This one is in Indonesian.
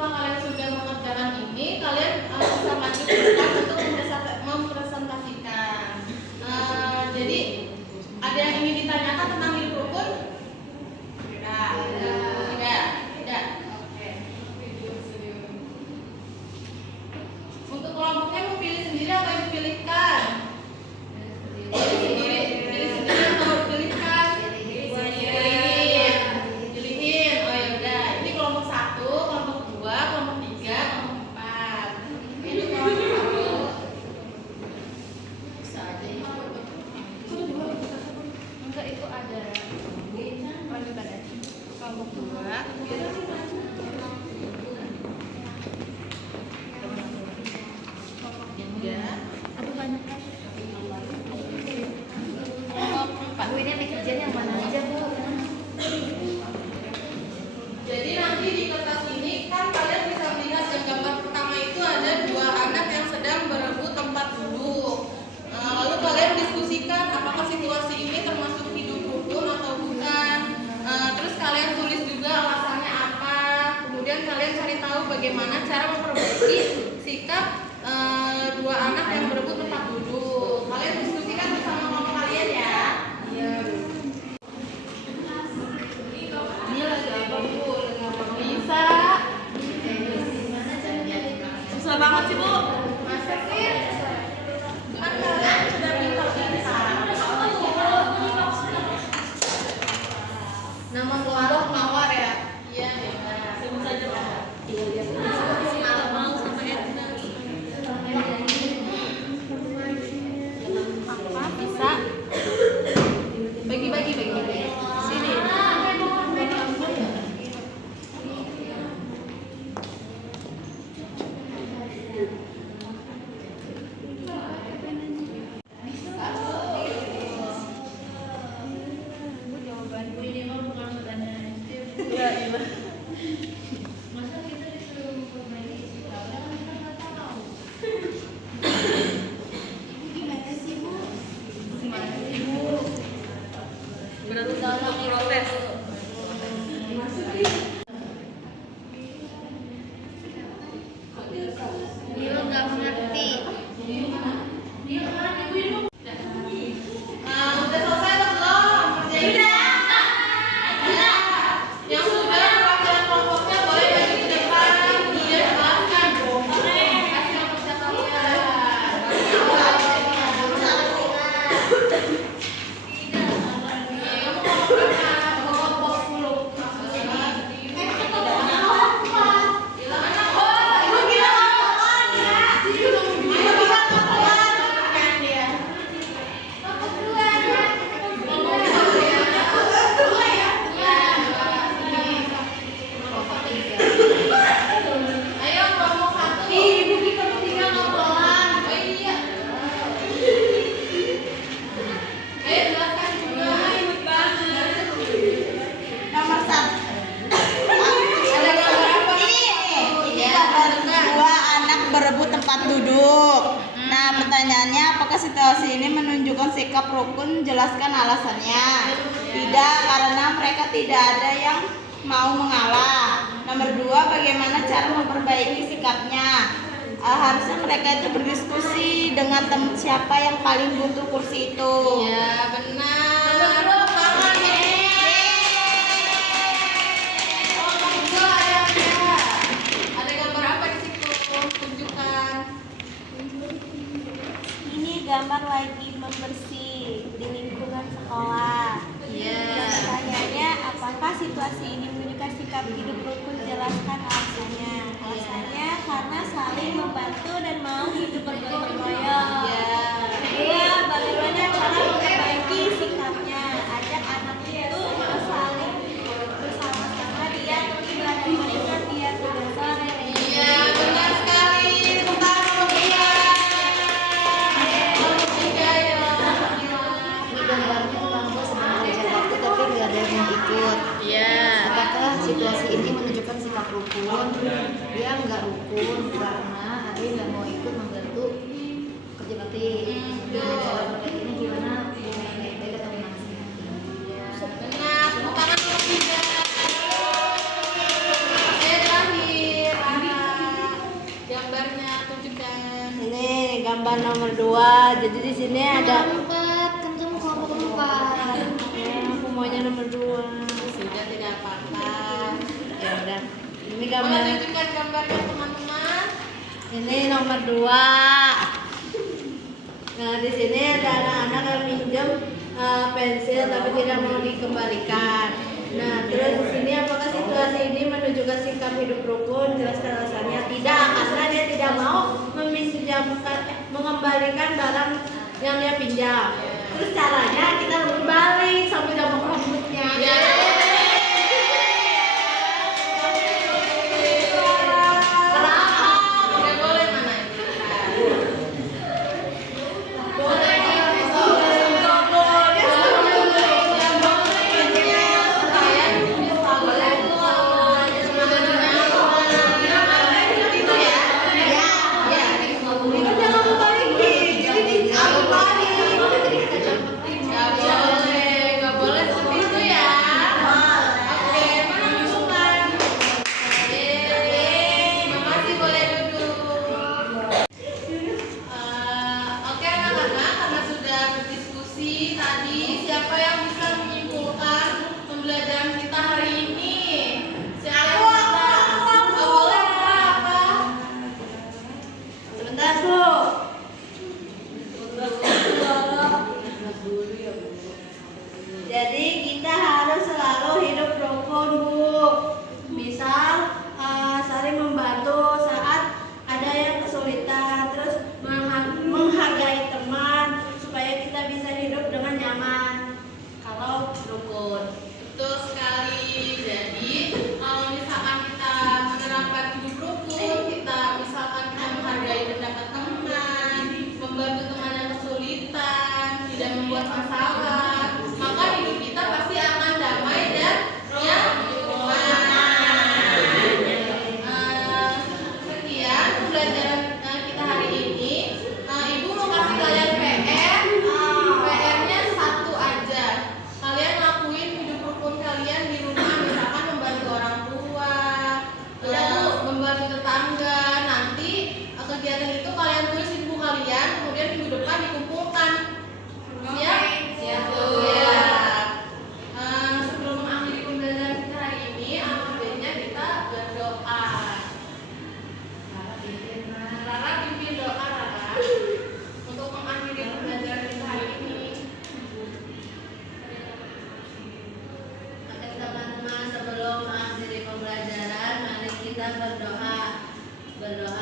setelah kalian sudah mengerjakan ini, kalian bisa lanjutkan untuk mempresentasikan. Jadi ada yang ingin ditanyakan tentang hidup rukun? Tidak. Oke. Untuk kelompoknya mau pilih sendiri atau dipilihkan? Pilih sendiri atau dipilihkan? Pilihin. Oh ya udah. Ini kelompok 1, kelompok 2, kelompok 3, kelompok 4. Ini kelompok 1. Bisa aja. Enggak, itu ada lanjutannya. Kelompok 2. Aduh banyak kan. Bu, ini kerjaan yang mana aja, Bu? Jadi nanti di kertas ini kan kalian bisa melihat yang gambar pertama itu ada 2 anak yang sedang berebut tempat duduk. Lalu kalian diskusikan apakah situasi ini termasuk hidup rukun atau bukan. Terus kalian tulis juga alasannya apa. Kemudian kalian cari tahu bagaimana cara memperbaiki sikap 2 anak yang berebut tempat duduk. Kalian diskusikan bersama mama kalian ya. Iya. Ini lagi apa, Bu? Bisa. Susah banget sih, Bu. Masa sih? Kan kalian sudah pintar-pintar. Nama kelompok Mawar ya? Iya, bebas. Sebut saja, Pak. Iya. Mau sama Edna. Apa? Bisa. Bagi-bagi. Sini. Jawabanku ini kalau bukan pertanyaan iya. Masa kita disuruh memperbaiki sikap? Kan kita nggak tahu. Gimana sih, Bu? Berarti dalam protes. Dia nggak mengerti. Udah selesai belum? Udah. Yang sudah perwakilan kelompoknya boleh bagi ke depan. Dia jelaskan dong. Kasih kerja Ayo kelompok 1. Ibu kita bertiga ngobrolan. Oh iya. Ayo jelaskan juga. Nomor 1. Ada gambar apa? Ini gambar 2 anak berebut tempat duduk. Nah, pertanyaannya apakah situasi ini menunjukkan sikap rukun? Jelaskan alasannya. Tidak, karena mereka tidak ada yang mau mengalah. Nomor 2, bagaimana cara memperbaiki sikapnya? Harusnya mereka itu berdiskusi dengan siapa yang paling butuh kursi itu. Ya benar. Tangan ya. Kelompok 2 ya. Ada gambar apa di situ? Tunjukkan. Ini gambar lagi membersih di lingkungan sekolah. Iya. Pertanyaannya, apakah situasi ini menunjukkan sikap hidup rukun? Jelaskan alasannya. Alasannya karena saling membantu dan mau hidup bergotong royong. Iya. Kedua, bagaimana cara memperbaiki sikapnya? Ajak anak itu saling bersama-sama dia terlibat dan berikan dia tugas sore. Iya, benar sekali. Tepuk tangan untuk dia. Kelompok 3 ya. Ini gambarnya kelompok sedang mengejar waktu tapi nggak ada yang mau ikut. Iya. Apakah situasi ini menunjukkan sikap rukun? Dia nggak rukun karena ada yang nggak mau ikut membantu kerja bakti. Dengan cara perbaikinya gimana? Baik atau gimana sih? Benar. Tepuk tangan untuk 3. Terakhir. bukan nomor 2. Jadi di sini ada Nomor 4, kan kamu kelompok 4. aku maunya nomor 2. Sudah tidak apa-apa. Ya udah. Ini Boleh gambar. tunjukkan gambarnya teman-teman. Ini nomor 2. Nah, di sini ada anak-anak yang minjem pensil tapi tidak mau dikembalikan. Nah, terus di sini apakah situasi ini menunjukkan sikap hidup rukun? Jelaskan alasannya. Tidak, karena dia tidak mau mengembalikan barang yang dia pinjam. Terus caranya kita berbalik sambil dampak rambutnya. Tidak boleh mana Nggak boleh seperti itu ya. Oke, mana masukkan? Makasih, boleh duduk. Oke anak-anak, karena sudah berdiskusi tadi, siapa yang bisa menyimpulkan pembelajaran kita hari ini? Siapa yang bisa? Oh, boleh apa? Sebentar, Bu. Jadi kita harus selalu hidup rukun, Bu. Misal saling membantu saat ada yang kesulitan, terus menghargai teman supaya kita bisa hidup dengan nyaman. Kalau rukun. Betul sekali. Jadi kalau misalkan kita menerapkan hidup rukun, kita misalkan kita menghargai pendapat teman, membantu teman yang kesulitan, tidak membuat masalah, maka hidup kita pasti akan damai dan nyaman. Sekian pembelajaran kita hari ini. Ibu mau kasih kalian PR. PR-nya satu aja. Kalian lakuin hidup rukun kalian di rumah, misalkan membantu orang tua, membantu tetangga. Nanti kegiatan itu kalian tulis di buku kalian, kemudian minggu depan dikumpulkan. Siap? Siap. Sebelum mengakhiri pembelajaran kita hari ini, alhamdulillah kita berdoa. Rara pimpin doa, Rara, untuk mengakhiri pembelajaran kita hari ini. Oke teman-teman, sebelum mengakhiri pembelajaran, mari kita berdoa. Berdoa